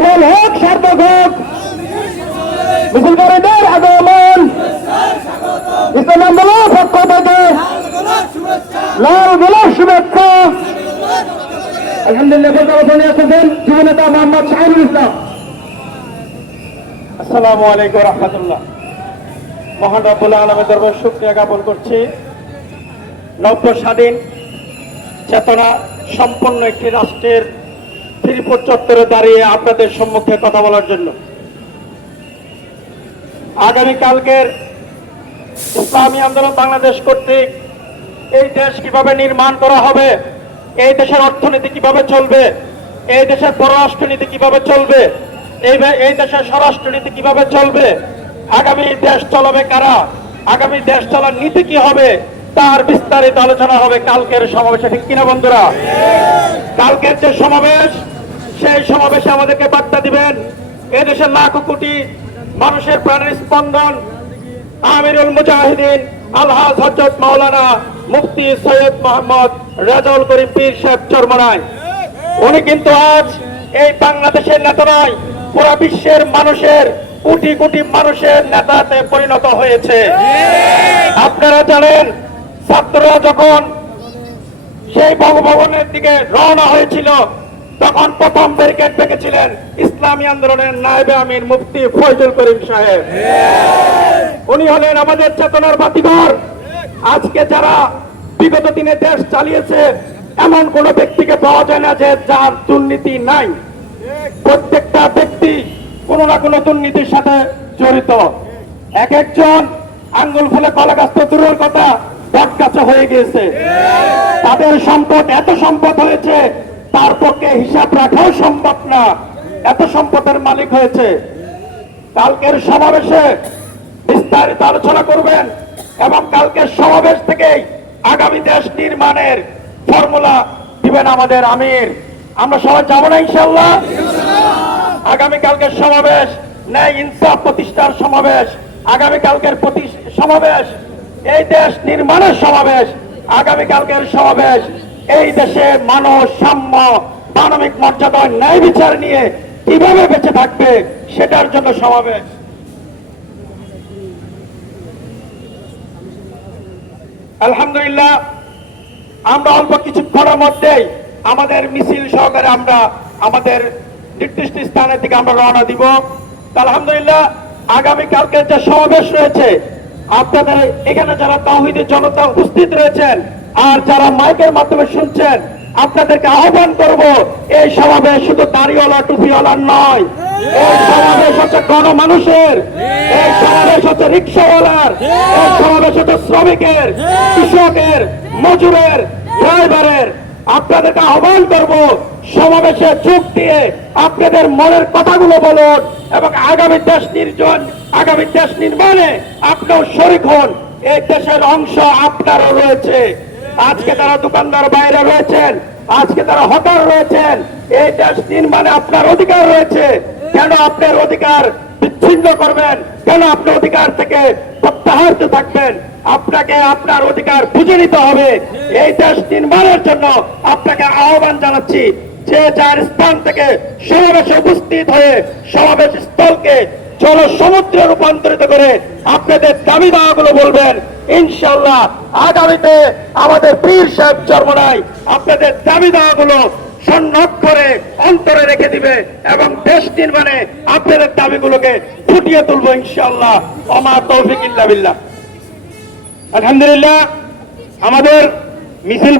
সফল হোক, সার্থক হোক মিছিলকারীদের আগমন। ইসলাম আন্দোলন পক্ষ থেকে লাল গোলাপ শুভেচ্ছা। আলহামদুলিল্লাহ প্রতিবাদনে এসেছেন যুবনেতা মোহাম্মদ শাহিনুল ইসলাম। আসসালামু আলাইকুম রহমতুল্লাহ। মহান রব্বুল আলামিনের দরবারে শুকরিয়া জ্ঞাপন করছি নব্য স্বাধীন চেতনা সম্পন্ন একটি রাষ্ট্রের শ্রীপুর চত্বরে দাঁড়িয়ে আপনাদের সম্মুখে কথা বলার জন্য। আগামীকালকের ইসলামী আন্দোলন বাংলাদেশ কর্তৃক এই দেশ কিভাবে নির্মাণ করা হবে, এই দেশের অর্থনীতি কিভাবে চলবে, এই দেশের পররাষ্ট্রনীতি কিভাবে চলবে, এই দেশের স্বরাষ্ট্রনীতি কিভাবে চলবে, আগামী দেশ চলাবে কারা, আগামী দেশ চলার নীতি কি হবে, তার বিস্তারিত আলোচনা হবে কালকের সমাবেশে। ঠিক কিনা বন্ধুরা? কালকের যে সমাবেশ, সেই সমাবেশে আমাদেরকে বার্তা দিবেন এদেশের লাখো কোটি মানুষের প্রাণের স্পন্দন আমিরুল মুজাহিদিন আলহাজ হযরত মাওলানা মুফতি সৈয়দ মোহাম্মদ রেজাউল করিম পীর সাহেব চরমনাই। উনি কিন্তু আজ এই বাংলাদেশের নেতা নয়, পুরো বিশ্বের মানুষের কোটি কোটি মানুষের নেতাতে পরিণত হয়েছে। আপনারা জানেন, ছাত্ররা যখন সেই বঙ্গভবনের দিকে রওনা হয়েছিল তখন প্রথম ব্যারিকেড ডেকেছিলেন ইসলামী আন্দোলনের নায়েবে আমির মুফতি ফয়জুল করিম সাহেব। উনি হলেন আমাদের চেতনার বাতিঘর। আজকে যারা বিগত দিনে দেশ চালিয়েছে এমন কোন ব্যক্তিকে পাওয়া যায় না যে যার দুর্নীতি নাই। প্রত্যেকটা ব্যক্তি কোনো না কোনো দুর্নীতির সাথে জড়িত। এক একজন আঙ্গুল ফুলে কলা গাছ তো দূরের কথা, বট গাছে হয়ে গিয়েছে। তাদের সম্পদ এত সম্পদ হয়েছে তার পক্ষে হিসাব রাখাও সম্ভব না, এত সম্পদের মালিক হয়েছে। কালকের সমাবেশে বিস্তারিত আলোচনা করবেন এবং কালকের সমাবেশ থেকেই আগামী দেশ নির্মাণের ফর্মুলা দিবেন আমাদের আমির। আমরা সবাই যাবো না ইনশাল্লাহ? আগামীকালকের সমাবেশ ন্যায় ইনসাফ প্রতিষ্ঠার সমাবেশ, আগামীকালকের সমাবেশ এই দেশ নির্মাণের সমাবেশ, আগামীকালকের সমাবেশ এই দেশে মানুষ সাম্য মানবিক মর্যাদা ন্যায় বিচার নিয়ে কিভাবে বেঁচে থাকবে সেটার জন্য সমাবেশ। আলহামদুলিল্লাহ, আমরা অল্প কিছুক্ষণের মধ্যেই আমাদের মিছিল সহকারে আমরা আমাদের নির্দিষ্ট স্থানের দিকে আমরা রওনা দিব। আলহামদুলিল্লাহ, আগামীকালকের যে সমাবেশ রয়েছে, আপনাদের এখানে যারা তাওহীদের জনতা উপস্থিত রয়েছেন আর যারা মাইকের মাধ্যমে শুনছেন, আপনাদেরকে আহ্বান করব এই সমাবেশ শুধু দাড়িওয়ালা টুপিওয়ালার নয়, এই সমাবেশ হচ্ছে গণমানুষের, এই সমাবেশ হচ্ছে রিক্সাওয়ালার, এই সমাবেশ হচ্ছে শ্রমিকের, কৃষকের, মজুরের, ড্রাইভারের। আপনাদেরকে আহ্বান করব সমাবেশে যোগ দিয়ে আপনাদের মনের কথাগুলো বলুন এবং আগামী দেশ নির্মাণে আপনিও শরীক হন। এই দেশের অংশ আপনারও রয়েছে। আজকে তারা দোকানদার বাইরে রয়েছেন, আজকে তারা হকার রয়েছেন। এই দেশ নির্মাণে আপনার অধিকার রয়েছে। কেন আপনার অধিকার বিচ্ছিন্ন করবেন? কেন আপনার অধিকার থেকে প্রত্যাহৃত থাকবেন? আপনাকে আপনার অধিকার বুঝে নিতে হবে। এই দেশ নির্মাণের জন্য আপনাকে আহ্বান জানাচ্ছি, যে যার স্থান থেকে সমাবেশে উপস্থিত হয়ে সমাবেশ স্থলকে জলসমুদ্রে রূপান্তরিত করে আপনাদের দাবি দাওয়াগুলো বলবেন। ইনশাআল্লাহ আগামীতে আমাদের পীর সাহেব চরমনাই আপনাদের দাবি দাওয়াগুলো সন্নক্ষরে অন্তরে রেখে দিবে এবং দেশ নির্মাণে আপনাদের দাবিগুলোকে ফুটিয়ে তুলবো ইনশাআল্লাহ। ওমা তৌফিক ইল্লা বিল্লাহ। আলহামদুলিল্লাহ, আমাদের মিছিল